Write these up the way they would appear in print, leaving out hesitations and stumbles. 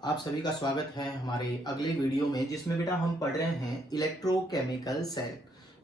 आप सभी का स्वागत है हमारे अगले वीडियो में, जिसमें बेटा हम पढ़ रहे हैं इलेक्ट्रोकेमिकल सेल।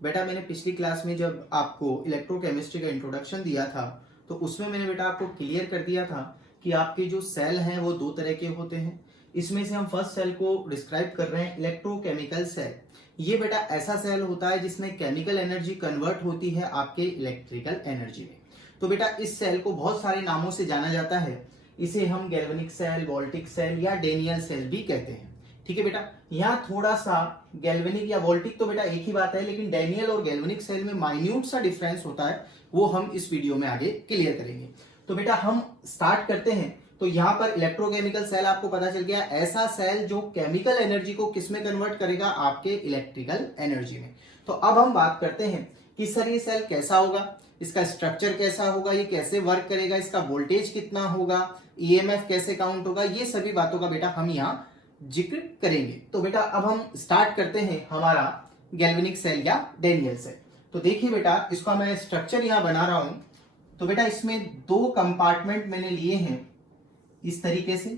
बेटा मैंने पिछली क्लास में जब आपको इलेक्ट्रोकेमिस्ट्री का इंट्रोडक्शन दिया था तो उसमें मैंने बेटा आपको क्लियर कर दिया था कि आपके जो सेल हैं वो दो तरह के होते हैं। इसमें से हम फर्स्ट सेल को डिस्क्राइब कर रहे हैं इलेक्ट्रोकेमिकल सेल। ये बेटा ऐसा सेल होता है जिसमें केमिकल एनर्जी कन्वर्ट होती है आपके इलेक्ट्रिकल एनर्जी में। तो बेटा इस सेल को बहुत सारे नामों से जाना जाता है। इसे हम गैल्वेनिक सेल, वोल्टिक सेल या डेनियल सेल भी कहते हैं। ठीक है बेटा, यहाँ थोड़ा सा गैल्वेनिक या वोल्टिक तो बेटा एक ही बात है, लेकिन डेनियल और गैल्वेनिक सेल में माइन्यूट सा डिफरेंस होता है, वो हम इस वीडियो में आगे क्लियर करेंगे। तो बेटा हम स्टार्ट करते हैं। तो यहाँ पर इलेक्ट्रोकेमिकल सेल आपको पता चल गया, ऐसा सेल जो केमिकल एनर्जी को किस में कन्वर्ट करेगा, आपके इलेक्ट्रिकल एनर्जी में। तो अब हम बात करते हैं कि सर ये सेल कैसा होगा, इसका स्ट्रक्चर कैसा होगा, ये कैसे वर्क करेगा, इसका वोल्टेज कितना होगा, ईएमएफ कैसे काउंट होगा, ये सभी बातों का बेटा हम यहाँ जिक्र करेंगे। तो बेटा अब हम स्टार्ट करते हैं हमारा गैल्वेनिक सेल या डेनियल सेल। तो देखिए बेटा, इसका मैं स्ट्रक्चर यहाँ बना रहा हूं। तो बेटा इसमें दो कंपार्टमेंट मैंने लिए हैं इस तरीके से,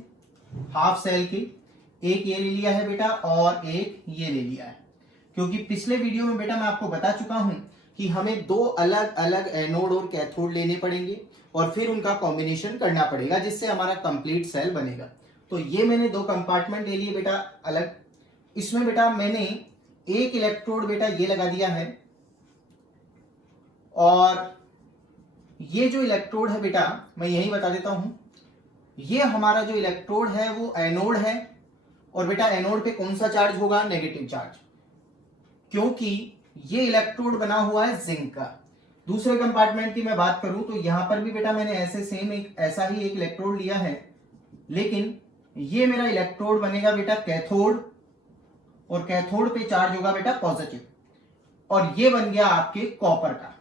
हाफ सेल के। एक ये ले लिया है बेटा और एक ये ले लिया है, क्योंकि पिछले वीडियो में बेटा मैं आपको बता चुका हूं कि हमें दो अलग अलग एनोड और कैथोड लेने पड़ेंगे और फिर उनका कॉम्बिनेशन करना पड़ेगा, जिससे हमारा कंप्लीट सेल बनेगा। तो ये मैंने दो कंपार्टमेंट ले लिए बेटा अलग। इसमें बेटा मैंने एक इलेक्ट्रोड बेटा ये लगा दिया है, और ये जो इलेक्ट्रोड है बेटा मैं यही बता देता हूं, ये हमारा जो इलेक्ट्रोड है वो एनोड है। और बेटा एनोड पे कौन सा चार्ज होगा, नेगेटिव चार्ज, क्योंकि ये इलेक्ट्रोड बना हुआ है जिंक का। दूसरे कंपार्टमेंट की मैं बात करूं तो यहां पर भी बेटा मैंने ऐसे सेम ऐसा ही एक इलेक्ट्रोड लिया है, लेकिन ये मेरा इलेक्ट्रोड बनेगा बेटा कैथोड, और कैथोड पे चार्ज होगा बेटा पॉजिटिव, और ये बन गया आपके कॉपर का।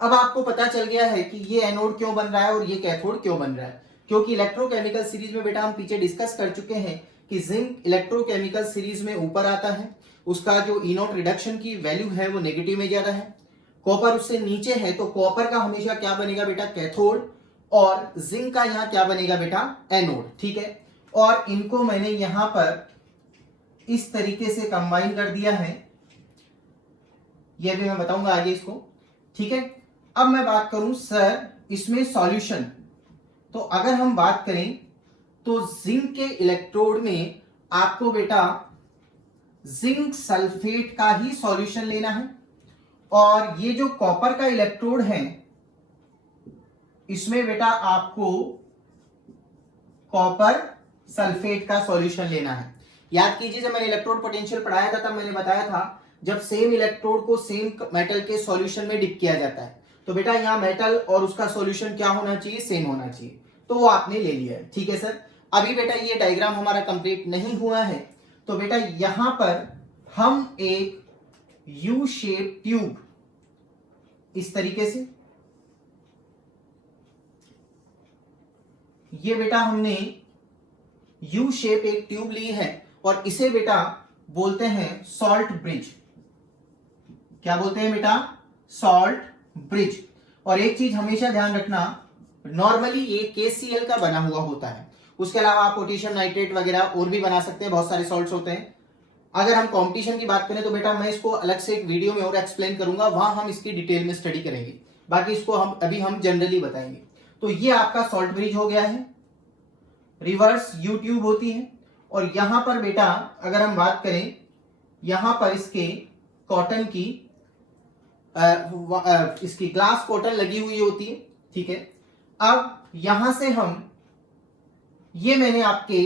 अब आपको पता चल गया है कि ये एनोड क्यों बन रहा है और ये कैथोड क्यों बन रहा है, क्योंकि इलेक्ट्रोकेमिकल सीरीज में बेटा हम पीछे डिस्कस कर चुके हैं कि जिंक इलेक्ट्रोकेमिकल सीरीज में ऊपर आता है, उसका जो ई नॉट रिडक्शन की वैल्यू है वो नेगेटिव में ज्यादा है। कॉपर उससे नीचे है, तो कॉपर का हमेशा क्या बनेगा बेटा, कैथोड, और जिंक का यहां क्या बनेगा बेटा, एनोड। ठीक है, और इनको मैंने यहां पर इस तरीके से कंबाइन कर दिया है, यह भी मैं बताऊंगा आगे इसको। ठीक है, अब मैं बात करूं सर इसमें सॉल्यूशन। तो अगर हम बात करें तो जिंक के इलेक्ट्रोड में आपको बेटा जिंक सल्फेट का ही सॉल्यूशन लेना है, और ये जो कॉपर का इलेक्ट्रोड है इसमें बेटा आपको कॉपर सल्फेट का सॉल्यूशन लेना है। याद कीजिए, जब मैंने इलेक्ट्रोड पोटेंशियल पढ़ाया था तब मैंने बताया था जब सेम इलेक्ट्रोड को सेम मेटल के सॉल्यूशन में डिप किया जाता है तो बेटा यहाँ मेटल और उसका सॉल्यूशन क्या होना चाहिए, सेम होना चाहिए। तो वो आपने ले लिया है। ठीक है सर, अभी बेटा ये डायग्राम हमारा कंप्लीट नहीं हुआ है, तो बेटा यहां पर हम एक यू शेप ट्यूब इस तरीके से, ये बेटा हमने यू शेप एक ट्यूब ली है, और इसे बेटा बोलते हैं सॉल्ट ब्रिज। क्या बोलते हैं बेटा, सॉल्ट ब्रिज। और एक चीज हमेशा ध्यान रखना, नॉर्मली ये KCl का बना हुआ होता है, उसके अलावा आप पोटेशियम नाइट्रेट वगैरह और भी बना सकते हैं, बहुत सारे सॉल्ट्स होते हैं। अगर हम कंपटीशन की बात करें तो बेटा मैं इसको अलग से एक वीडियो में और एक्सप्लेन करूंगा, वहां हम इसकी डिटेल में स्टडी करेंगे, बाकी इसको हम जनरली बताएंगे। तो ये आपका सॉल्ट ब्रिज हो गया है, रिवर्स यू ट्यूब होती है। और यहां पर बेटा अगर हम बात करें, यहां पर इसके कॉटन की इसकी ग्लास कॉटन लगी हुई होती है। ठीक है, अब यहां से हम, ये मैंने आपके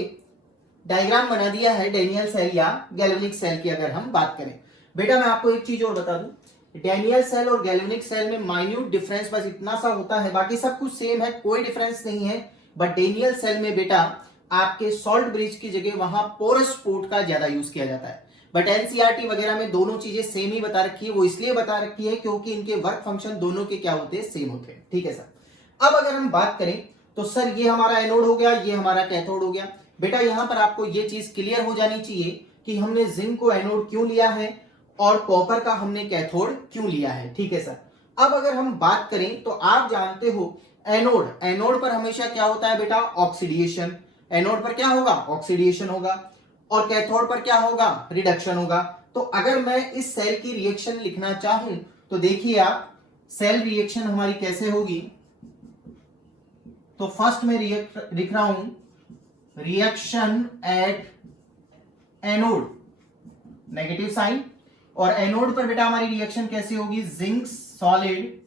डायग्राम बना दिया है डेनियल सेल या गैल्वेनिक सेल की। अगर हम बात करें बेटा, मैं आपको एक चीज और बता दूं, डेनियल सेल और गैल्वेनिक सेल में माइन्यूट डिफरेंस बस इतना सा होता है, बाकी सब कुछ सेम है, कोई डिफरेंस नहीं है। बट डेनियल सेल में बेटा आपके सॉल्ट ब्रिज की जगह वहां पोरस पोर्ट का ज्यादा यूज किया जाता है। बट एनसीईआरटी वगैरह में दोनों चीजें सेम ही बता रखी है, वो इसलिए बता रखी है क्योंकि इनके वर्क फंक्शन दोनों के क्या होते हैं, सेम होते हैं। ठीक है सर, अब अगर हम बात करें तो सर ये हमारा एनोड हो गया, ये हमारा कैथोड हो गया। बेटा यहां पर आपको ये चीज क्लियर हो जानी चाहिए कि हमने जिंक को एनोड क्यों लिया है और कॉपर का हमने कैथोड क्यों लिया है। ठीक है सर, अब अगर हम बात करें तो आप जानते हो एनोड पर हमेशा क्या होता है बेटा, ऑक्सीडेशन। एनोड पर क्या होगा, ऑक्सीडेशन होगा, और कैथोड पर क्या होगा, रिडक्शन होगा। तो अगर मैं इस सेल की रिएक्शन लिखना चाहूं तो देखिए आप, सेल रिएक्शन हमारी कैसे होगी। तो फर्स्ट में लिख रहा हूं reaction at anode, negative sign, और एनोड पर बेटा हमारी रिएक्शन कैसे होगी, zinc solid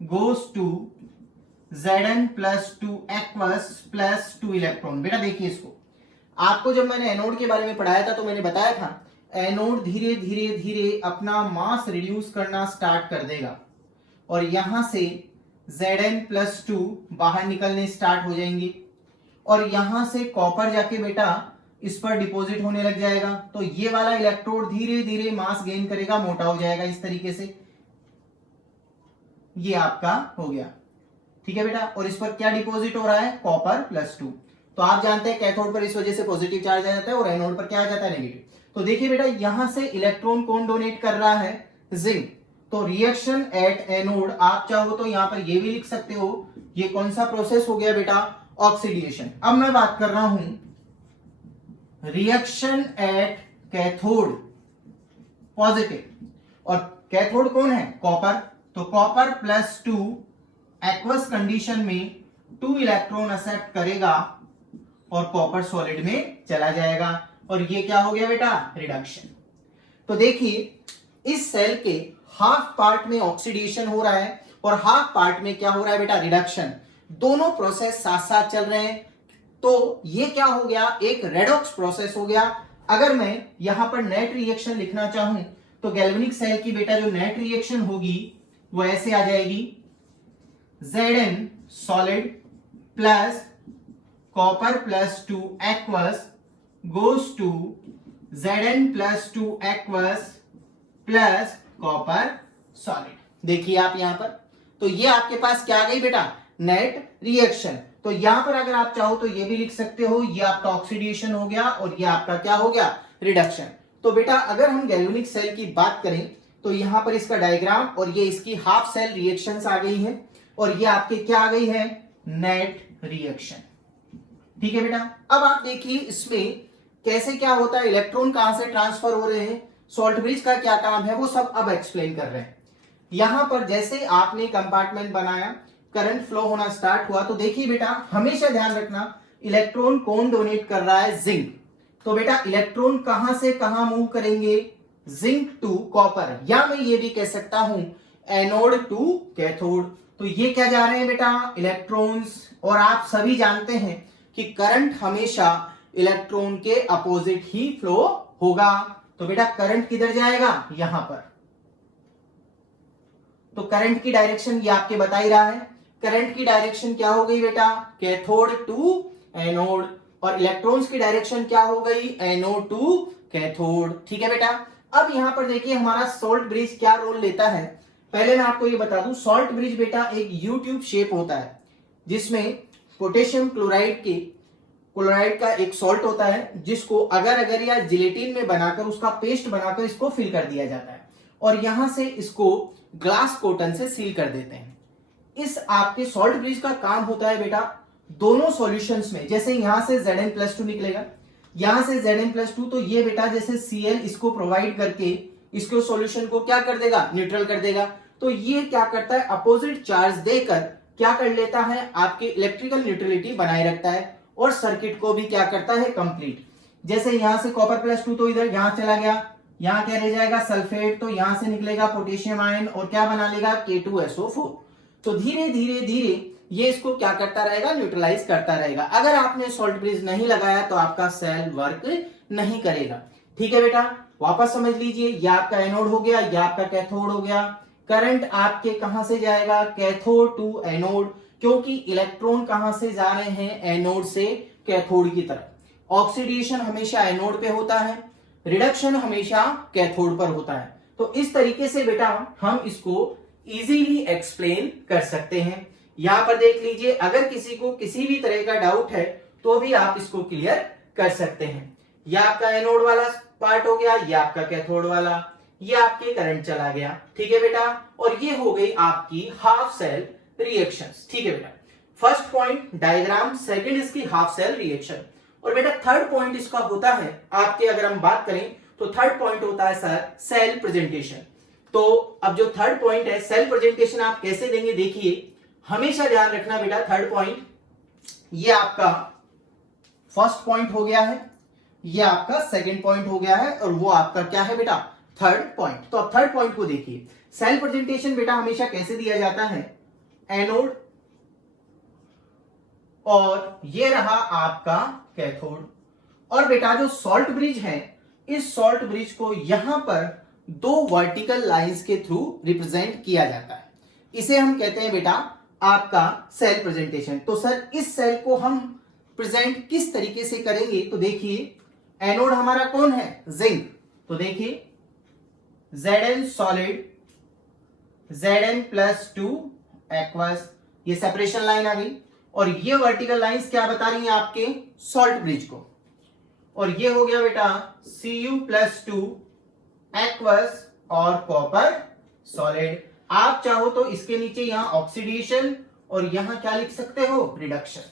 goes to Zn plus two aqueous plus two electron. बेटा देखिए इसको, आपको जब मैंने एनोड के बारे में पढ़ाया था तो मैंने बताया था एनोड धीरे धीरे धीरे अपना मास रिड्यूस करना स्टार्ट कर देगा और यहां से Zn प्लस टू बाहर निकलने स्टार्ट हो जाएंगे और यहां से कॉपर जाके बेटा इस पर डिपॉजिट होने लग जाएगा। तो ये वाला इलेक्ट्रोड धीरे धीरे मास गेन करेगा, मोटा हो जाएगा इस तरीके से, ये आपका हो गया, ठीक है बेटा। और इस पर क्या डिपॉजिट हो रहा है, कॉपर प्लस टू। तो आप जानते हैं कैथोड पर इस वजह से पॉजिटिव चार्ज आ जाता है और एनोड पर क्या आ जाता है, नेगेटिव। तो देखिए बेटा यहां से इलेक्ट्रॉन कौन डोनेट कर रहा है, जिंक। तो रिएक्शन एट एनोड, आप चाहो तो यहां पर ये भी लिख सकते हो, ये कौन सा प्रोसेस हो गया बेटा, ऑक्सीडेशन। अब मैं बात कर रहा हूं रिएक्शन एट कैथोड, पॉजिटिव, और कैथोड कौन है, कॉपर। तो copper plus two aqueous condition में 2 इलेक्ट्रॉन एक्सेप्ट करेगा और कॉपर सॉलिड में चला जाएगा और ये क्या हो गया बेटा, रिडक्शन। तो देखिए इस सेल के हाफ पार्ट में ऑक्सीडेशन हो रहा है और हाफ पार्ट में क्या हो रहा है बेटा, रिडक्शन। दोनों प्रोसेस साथ साथ चल रहे हैं। तो ये क्या हो गया, एक रेडॉक्स प्रोसेस हो गया। अगर मैं यहां पर नेट रिएक्शन लिखना चाहूं तो गैल्वेनिक सेल की बेटा जो नेट रिएक्शन होगी वो ऐसे आ जाएगी, Zn solid plus copper plus 2 aqueous goes to Zn plus 2 aqueous plus copper solid। देखिए आप यहां पर, तो ये आपके पास क्या आ गई बेटा, नेट रिएक्शन। तो यहां पर अगर आप चाहो तो ये भी लिख सकते हो, ये आपका ऑक्सीडेशन हो गया और ये आपका क्या हो गया, रिडक्शन। तो बेटा अगर हम गैल्वेनिक सेल की बात करें तो यहां पर इसका डायग्राम और ये इसकी हाफ सेल रिएक्शंस आ गई है और ये आपके क्या आ गई है, नेट रिएक्शन। ठीक है बेटा। अब आप देखिए इसमें कैसे क्या होता है, इलेक्ट्रॉन कहां से ट्रांसफर हो रहे हैं, सॉल्ट ब्रिज का क्या काम है, वो सब अब एक्सप्लेन कर रहे हैं। यहां पर जैसे आपने कंपार्टमेंट बनाया, करंट फ्लो होना स्टार्ट हुआ, तो देखिए बेटा हमेशा ध्यान रखना इलेक्ट्रॉन कौन डोनेट कर रहा है, जिंक। तो बेटा इलेक्ट्रॉन कहां से कहां मूव करेंगे, जिंक टू कॉपर, या मैं ये भी कह सकता हूं एनोड टू कैथोड। तो ये क्या जा रहे हैं बेटा, इलेक्ट्रॉन्स। और आप सभी जानते हैं कि करंट हमेशा इलेक्ट्रॉन के अपोजिट ही फ्लो होगा। तो बेटा करंट किधर जाएगा, यहां पर। तो करंट की डायरेक्शन ये आपके बता ही रहा है, करंट की डायरेक्शन क्या हो गई बेटा, कैथोड टू एनोड, और इलेक्ट्रॉन्स की डायरेक्शन क्या हो गई, एनोड टू कैथोड। ठीक है बेटा। अब यहां पर देखिए हमारा सॉल्ट ब्रिज क्या रोल लेता है। पहले मैं आपको ये बता दूं, सॉल्ट ब्रिज बेटा एक यू ट्यूब शेप होता है जिसमें पोटेशियम क्लोराइड का एक सॉल्ट होता है जिसको अगर या जिलेटिन में बनाकर उसका पेस्ट बनाकर इसको फिल कर दिया जाता है और यहां से इसको ग्लास कॉटन से सील कर देते हैं। इस आपके सॉल्ट ब्रिज का काम होता है बेटा दोनों सॉल्यूशंस में, जैसे यहां से Zn+2 निकलेगा, यहां से Zn+2, तो ये बेटा जैसे Cl इसको प्रोवाइड करके इसको सॉल्यूशन को क्या कर देगा, न्यूट्रल कर देगा। तो ये क्या करता है, अपोजिट चार्ज देकर क्या कर लेता है, आपके इलेक्ट्रिकल न्यूट्रलिटी बनाए रखता है और सर्किट को भी क्या करता है, कंप्लीट। जैसे यहां से कॉपर+2 तो इधर यहां चला गया, यहां क्या रह जाएगा, सल्फेट, तो यहां से निकलेगा पोटेशियम आयन और क्या बना लेगा, K2SO4। तो धीरे धीरे धीरे ये इसको क्या करता रहेगा, न्यूट्रलाइज करता रहेगा। अगर आपने सॉल्ट ब्रिज नहीं लगाया तो आपका सेल वर्क नहीं करेगा। ठीक है बेटा, वापस समझ लीजिए, ये आपका एनोड हो गया, ये आपका कैथोड हो गया। करंट आपके कहां से जाएगा, कैथोड टू एनोड, क्योंकि इलेक्ट्रॉन कहां से जा रहे हैं, एनोड से कैथोड की तरफ। ऑक्सीडेशन हमेशा एनोड पे होता है, रिडक्शन हमेशा कैथोड पर होता है। तो इस तरीके से बेटा हम इसको इजीली एक्सप्लेन कर सकते हैं। यहां पर देख लीजिए, अगर किसी को किसी भी तरह का डाउट है तो भी आप इसको क्लियर कर सकते हैं। यह आपका एनोड वाला पार्ट हो गया, ये आपका कैथोड वाला, ये आपके करंट चला गया। ठीक है बेटा, और ये हो गई आपकी हाफ सेल रिएक्शंस। ठीक है बेटा, फर्स्ट पॉइंट डायग्राम, सेकंड इसकी हाफ सेल रिएक्शन। और बेटा थर्ड पॉइंट इसका होता है आपके, अगर हम बात करें तो थर्ड पॉइंट होता है सर सेल प्रेजेंटेशन। तो अब जो थर्ड पॉइंट है सेल प्रेजेंटेशन आप कैसे देंगे, देखिए हमेशा ध्यान रखना बेटा, थर्ड पॉइंट ये आपका फर्स्ट पॉइंट हो गया है, ये आपका सेकंड पॉइंट हो गया है, और वो आपका क्या है बेटा, थर्ड पॉइंट। तो अब थर्ड पॉइंट को देखिए, सेल प्रेजेंटेशन बेटा हमेशा कैसे दिया जाता है, एनोड और ये रहा आपका कैथोड। और बेटा जो सॉल्ट ब्रिज है, इस सॉल्ट ब्रिज को यहां पर दो वर्टिकल लाइंस के थ्रू रिप्रेजेंट किया जाता है, इसे हम कहते हैं बेटा आपका सेल प्रेजेंटेशन। तो सर इस सेल को हम प्रेजेंट किस तरीके से करेंगे, तो देखिए एनोड हमारा कौन है, जिंक। तो देखिए Zn सॉलिड, Zn+2 एक्वस, ये सेपरेशन लाइन आ गई, और ये वर्टिकल लाइंस क्या बता रही हैं आपके सॉल्ट ब्रिज को, और ये हो गया बेटा Cu+2 एक्वस और कॉपर सॉलिड। आप चाहो तो इसके नीचे यहां ऑक्सीडेशन और यहां क्या लिख सकते हो, रिडक्शन।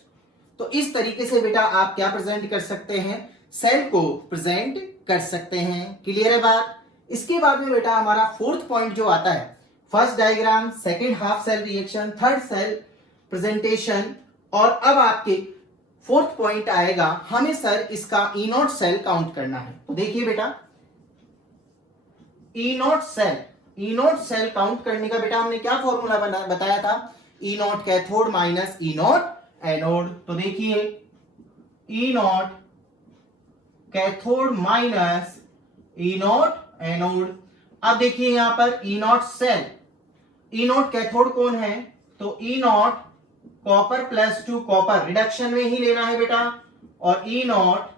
तो इस तरीके से बेटा आप क्या प्रेजेंट कर सकते हैं, सेल को प्रेजेंट कर सकते हैं। क्लियर है बात। इसके बाद में बेटा हमारा फोर्थ पॉइंट जो आता है, first diagram, second half cell reaction, third cell presentation, और अब आपके फोर्थ पॉइंट आएगा, हमें सर इसका ई नॉट सेल काउंट करना है। तो देखिए बेटा ई नॉट सेल काउंट करने का बेटा हमने क्या फॉर्मूला बताया था, E naught cathode minus E naught anode. तो देखिए E naught cathode minus E naught anode. अब देखिए यहां पर E naught cell, E naught cathode कौन है, तो ई नॉट कॉपर+2 कॉपर, रिडक्शन में ही लेना है बेटा, और ई नॉट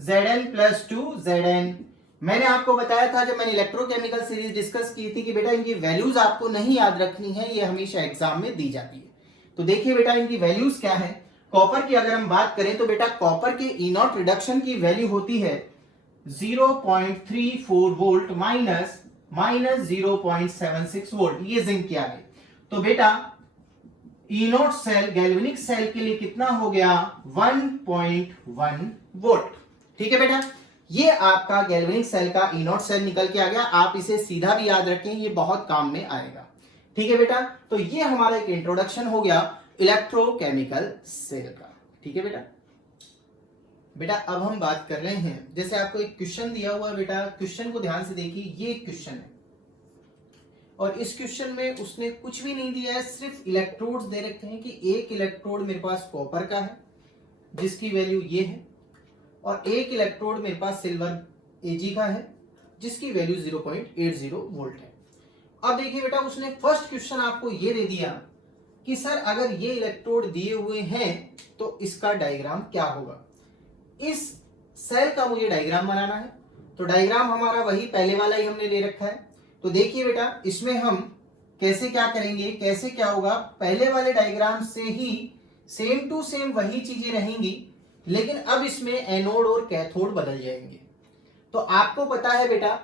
Zn+2 Zn। मैंने आपको बताया था जब मैंने इलेक्ट्रोकेमिकल सीरीज डिस्कस की थी कि बेटा इनकी वैल्यूज आपको नहीं याद रखनी है, ये हमेशा एग्जाम में दी जाती है। तो देखिए बेटा इनकी वैल्यूज क्या है, कॉपर की अगर हम बात करें तो बेटा कॉपर के ई नॉट रिडक्शन की वैल्यू होती है 0.34 वोल्ट माइनस 0.76 वोल्ट, ये जिंक की आ गई। तो बेटा ई नॉट सेल गैल्वेनिक सेल के लिए कितना हो गया, 1.1 वोल्ट। ठीक है बेटा, ये आपका गैल्वेनिक सेल का ई नॉट सेल निकल के आ गया। आप इसे सीधा भी याद रखें, ये बहुत काम में आएगा। ठीक है बेटा, तो ये हमारा एक इंट्रोडक्शन हो गया इलेक्ट्रोकेमिकल सेल का। ठीक है बेटा, बेटा अब हम बात कर रहे हैं, जैसे आपको एक क्वेश्चन दिया हुआ है बेटा, क्वेश्चन को ध्यान से देखिए, ये एक क्वेश्चन है और इस क्वेश्चन में उसने कुछ भी नहीं दिया है, सिर्फ इलेक्ट्रोड्स दे रखे हैं कि एक इलेक्ट्रोड मेरे पास कॉपर का है जिसकी वैल्यू ये है, और एक इलेक्ट्रोड मेरे पास सिल्वर Ag का है जिसकी वैल्यू 0.80 वोल्ट है। अब देखिए बेटा उसने फर्स्ट क्वेश्चन आपको ये दे दिया कि सर अगर ये इलेक्ट्रोड दिए हुए हैं तो इसका डायग्राम क्या होगा। इस सेल का मुझे डायग्राम बनाना है, तो डायग्राम हमारा वही पहले वाला ही हमने ले रखा है। तो देखिए बेटा इसमें हम कैसे क्या करेंगे, कैसे क्या होगा, पहले वाले डायग्राम से ही सेम टू सेम वही चीजें रहेंगी, लेकिन अब इसमें एनोड और कैथोड बदल जाएंगे। तो आपको पता है बेटा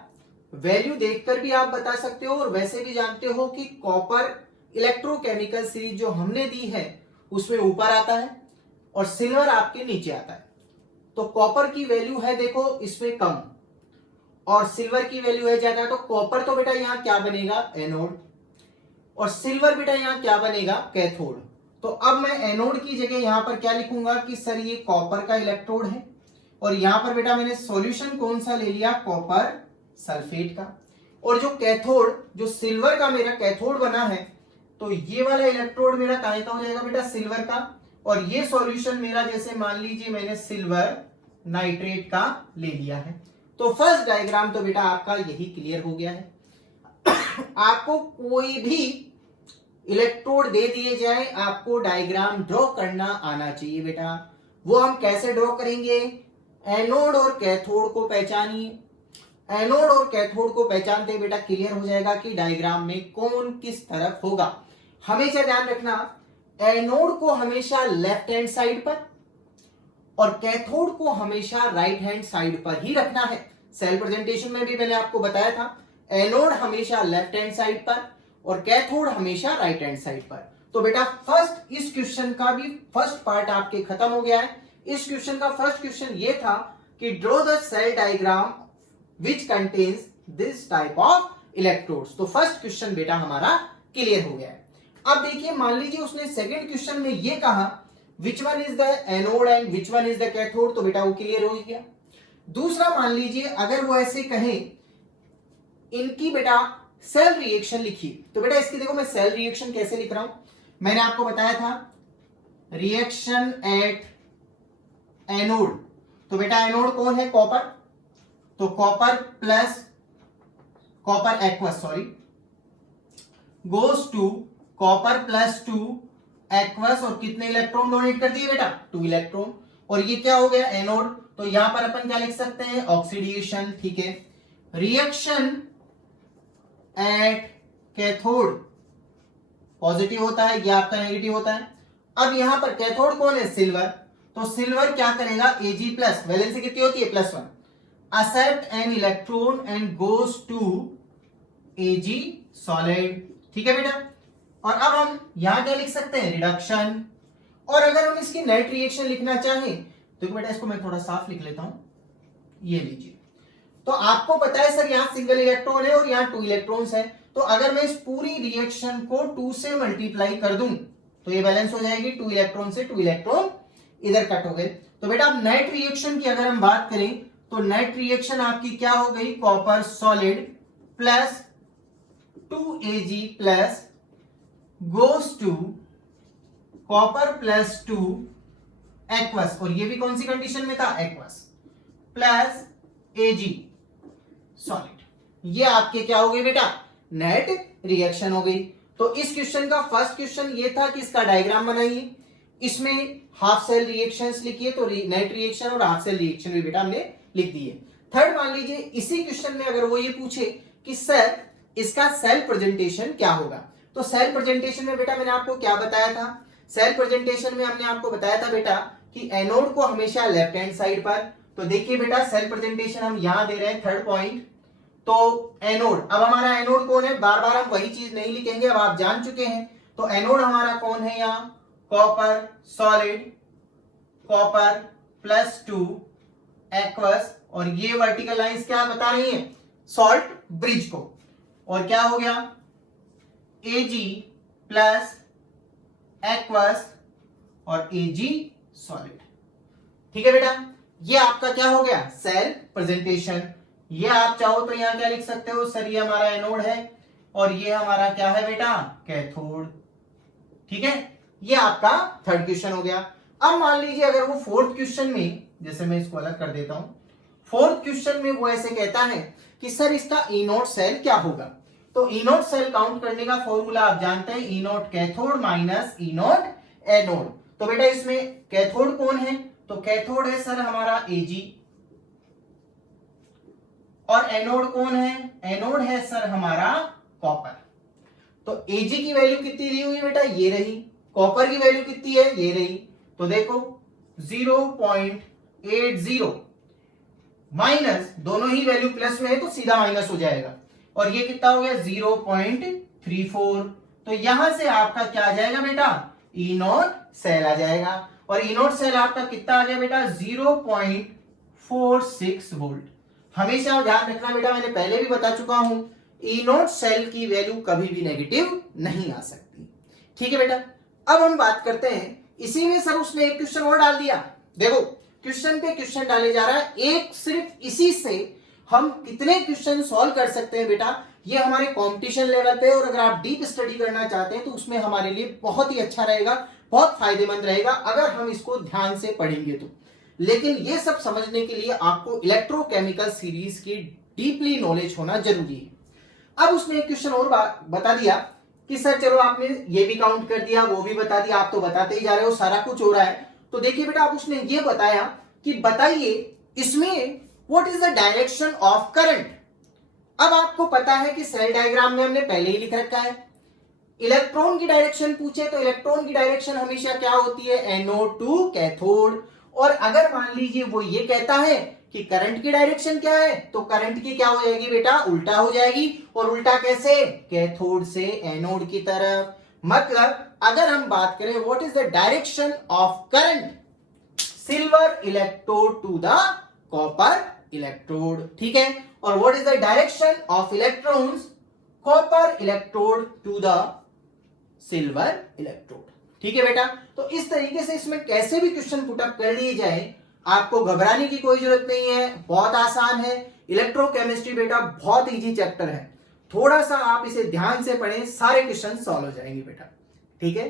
वैल्यू देखकर भी आप बता सकते हो और वैसे भी जानते हो कि कॉपर इलेक्ट्रोकेमिकल सीरीज जो हमने दी है उसमें ऊपर आता है और सिल्वर आपके नीचे आता है। तो कॉपर की वैल्यू है देखो इसमें कम और सिल्वर की वैल्यू है ज्यादा, तो कॉपर तो बेटा यहां क्या बनेगा, एनोड, और सिल्वर बेटा यहां क्या बनेगा, कैथोड। तो अब मैं एनोड की जगह यहां पर क्या लिखूंगा कि सर ये कॉपर का इलेक्ट्रोड है, और यहां पर बेटा मैंने सॉल्यूशन कौन सा ले लिया, कॉपर सल्फेट का। और जो कैथोड, जो सिल्वर का मेरा कैथोड बना है, तो ये वाला इलेक्ट्रोड मेरा काहे का हो जाएगा बेटा, सिल्वर का, और ये सॉल्यूशन मेरा जैसे मान लीजिए मैंने सिल्वर नाइट्रेट का ले लिया है। तो फर्स्ट डायग्राम तो बेटा आपका यही क्लियर हो गया है। आपको कोई भी इलेक्ट्रोड दे दिए जाए, आपको डायग्राम ड्रॉ करना आना चाहिए बेटा। वो हम कैसे ड्रॉ करेंगे, एनोड और कैथोड को पहचानिए, एनोड और कैथोड को पहचानते बेटा क्लियर हो जाएगा कि डायग्राम में कौन किस तरफ होगा। हमेशा ध्यान रखना एनोड को हमेशा लेफ्ट हैंड साइड पर और कैथोड को हमेशा राइट हैंड साइड पर ही रखना है। सेल प्रेजेंटेशन में भी मैंने आपको बताया था एनोड हमेशा लेफ्ट हैंड साइड पर और कैथोड हमेशा राइट हैंड साइड पर। तो बेटा फर्स्ट इस क्वेश्चन का भी फर्स्ट पार्ट आपके खत्म हो गया है। इस क्वेश्चन का फर्स्ट क्वेश्चन ये था कि draw the cell diagram which contains this type of electrodes. तो फर्स्ट क्वेश्चन बेटा हमारा क्लियर हो गया है। अब देखिए मान लीजिए उसने सेकंड क्वेश्चन में ये कहा which one is the anode and which one is the cathode, तो बेटा वो क्लियर हो गया। दूसरा मान लीजिए अगर वो ऐसे कहे इनकी बेटा सेल रिएक्शन लिखिए, तो बेटा इसकी देखो मैं सेल रिएक्शन कैसे लिख रहा हूं, मैंने आपको बताया था रिएक्शन एट एनोड। तो बेटा एनोड कौन है, कॉपर, तो copper plus copper aqueous goes to copper plus 2 aqueous, और कितने इलेक्ट्रॉन डोनेट कर दिए बेटा, 2 इलेक्ट्रॉन, और ये क्या हो गया एनोड। तो यहां पर अपन क्या लिख सकते हैं, ऑक्सीडेशन, ठीक है। रिएक्शन एट कैथोड पॉजिटिव होता है, ये आपका नेगेटिव होता है। अब यहां पर कैथोड कौन है, सिल्वर, तो सिल्वर क्या करेगा Ag प्लस, वैलेंसी कितनी होती है +1, accept an electron and goes to Ag solid, ठीक है बेटा। और अब हम यहां क्या लिख सकते हैं, रिडक्शन। और अगर हम इसकी नेट रिएक्शन लिखना चाहें तो बेटा इसको मैं थोड़ा साफ लिख लेता हूं, ये लीजिए। तो आपको पता है सर यहां सिंगल इलेक्ट्रॉन है और यहां 2 इलेक्ट्रॉन्स है, तो अगर मैं इस पूरी रिएक्शन को 2 से मल्टीप्लाई कर दूं तो ये बैलेंस हो जाएगी, 2 इलेक्ट्रॉन से 2 इलेक्ट्रॉन इधर कट हो गए। तो बेटा अब नेट रिएक्शन की अगर हम बात करें तो नेट रिएक्शन आपकी क्या हो गई, copper solid plus 2Ag plus goes to copper plus 2 aqueous, और ये भी कौन सी कंडीशन में था, एक्वस प्लस Ag सॉलिड। ये आपके क्या हो गए बेटा, नेट रिएक्शन हो गई। तो इस क्वेश्चन का फर्स्ट क्वेश्चन ये था कि इसका डायग्राम बनाइए, इसमें हाफ सेल रिएक्शंस लिखिए, तो नेट रिएक्शन और हाफ सेल रिएक्शन भी बेटा हमने लिख दिए। थर्ड मान लीजिए इसी क्वेश्चन में अगर वो ये पूछे कि सर इसका सेल प्रेजेंटेशन क्या होगा, तो सेल प्रेजेंटेशन में बेटा मैंने आपको क्या बताया था, सेल प्रेजेंटेशन में हमने आपको बताया था बेटा कि एनोड को हमेशा लेफ्ट हैंड साइड पर। तो देखिए बेटा सेल प्रेजेंटेशन हम यहां दे रहे हैं, थर्ड पॉइंट, तो एनोड, अब हमारा एनोड कौन है, बार बार हम वही चीज नहीं लिखेंगे, अब आप जान चुके हैं। तो एनोड हमारा कौन है, यहां copper solid, copper plus 2 aqueous, और ये वर्टिकल लाइंस क्या बता रही हैं, सॉल्ट ब्रिज को, और क्या हो गया Ag प्लस एक्वस और Ag सॉलिड, ठीक है बेटा। ये आपका क्या हो गया, सेल प्रेजेंटेशन। ये आप चाहो तो यहां क्या लिख सकते हो, सर ये हमारा एनोड है और ये हमारा क्या है बेटा, कैथोड, ठीक है। ये आपका थर्ड क्वेश्चन हो गया। अब मान लीजिए अगर वो फोर्थ क्वेश्चन में, जैसे मैं इसको अलग कर देता हूं, फोर्थ क्वेश्चन में वो ऐसे कहता है कि सर इसका ई नोट सेल क्या होगा। तो ई नोट सेल काउंट करने का फॉर्मूला आप जानते हैं, ई नोट कैथोड माइनस ई नोट एनोड। तो बेटा इसमें कैथोड कौन है, तो कैथोड है सर हमारा Ag, और एनोड कौन है, एनोड है सर हमारा कॉपर। तो Ag की वैल्यू कितनी दी हुई है बेटा, ये रही, कॉपर की वैल्यू कितनी है, ये रही। तो देखो 0.80 माइनस, दोनों ही वैल्यू प्लस में है तो सीधा माइनस हो जाएगा, और ये कितना हो गया 0.34। तो यहां से आपका क्या आ जाएगा बेटा, ई नोट सेल आ जाएगा, और ई नोट सेल आपका कितना आ गया बेटा 0.46 वोल्ट। हमेशा ध्यान रखना बेटा, मैंने पहले भी बता चुका हूं, ई नोट सेल की वैल्यू कभी भी नेगेटिव नहीं आ सकती, ठीक है बेटा। अब हम बात करते हैं, इसी में सर उसने एक क्वेश्चन और डाल दिया। देखो क्वेश्चन पे क्वेश्चन डाले जा रहा है, एक सिर्फ इसी से हम कितने क्वेश्चन सॉल्व कर सकते हैं बेटा, ये हमारे कंपटीशन लेवल पे, और अगर आप डीप स्टडी करना चाहते हैं तो उसमें हमारे लिए बहुत ही अच्छा रहेगा, बहुत फायदेमंद रहेगा अगर हम इसको ध्यान से पढ़ेंगे तो। लेकिन ये सब समझने के लिए आपको इलेक्ट्रोकेमिकल सीरीज की डीपली नॉलेज होना जरूरी है। अब उसने एक क्वेश्चन और बता दिया कि सर चलो आपने ये भी काउंट कर दिया, वो भी बता दिया, आप तो बताते ही जा रहे हो, सारा कुछ हो रहा है। तो देखिए बेटा अब उसने ये बताया कि बताइए इसमें what is the direction of current. अब आपको पता है कि सेल डायग्राम में हमने पहले ही लिख रखा है, इलेक्ट्रॉन की डायरेक्शन पूछे तो इलेक्ट्रॉन की डायरेक्शन हमेशा क्या होती है, एनोड टू कैथोड। और अगर मान लीजिए वो ये कहता है कि करंट की डायरेक्शन क्या है, तो करंट की क्या हो जाएगी बेटा, उल्टा हो जाएगी। और उल्टा कैसे, कैथोड से एनोड की तरफ। मतलब अगर हम बात करें what is the direction of current, silver electrode to the copper electrode, ठीक है। और what is the direction of electrons, copper electrode to the silver electrode, ठीक है बेटा। तो इस तरीके से इसमें कैसे भी क्वेश्चन पुटअप कर लिए जाए, आपको घबराने की कोई जरूरत नहीं है, बहुत आसान है। इलेक्ट्रोकेमिस्ट्री बेटा बहुत इजी चैप्टर है, थोड़ा सा आप इसे ध्यान से पढ़ें, सारे क्वेश्चन सॉल्व हो जाएंगे बेटा, ठीक है।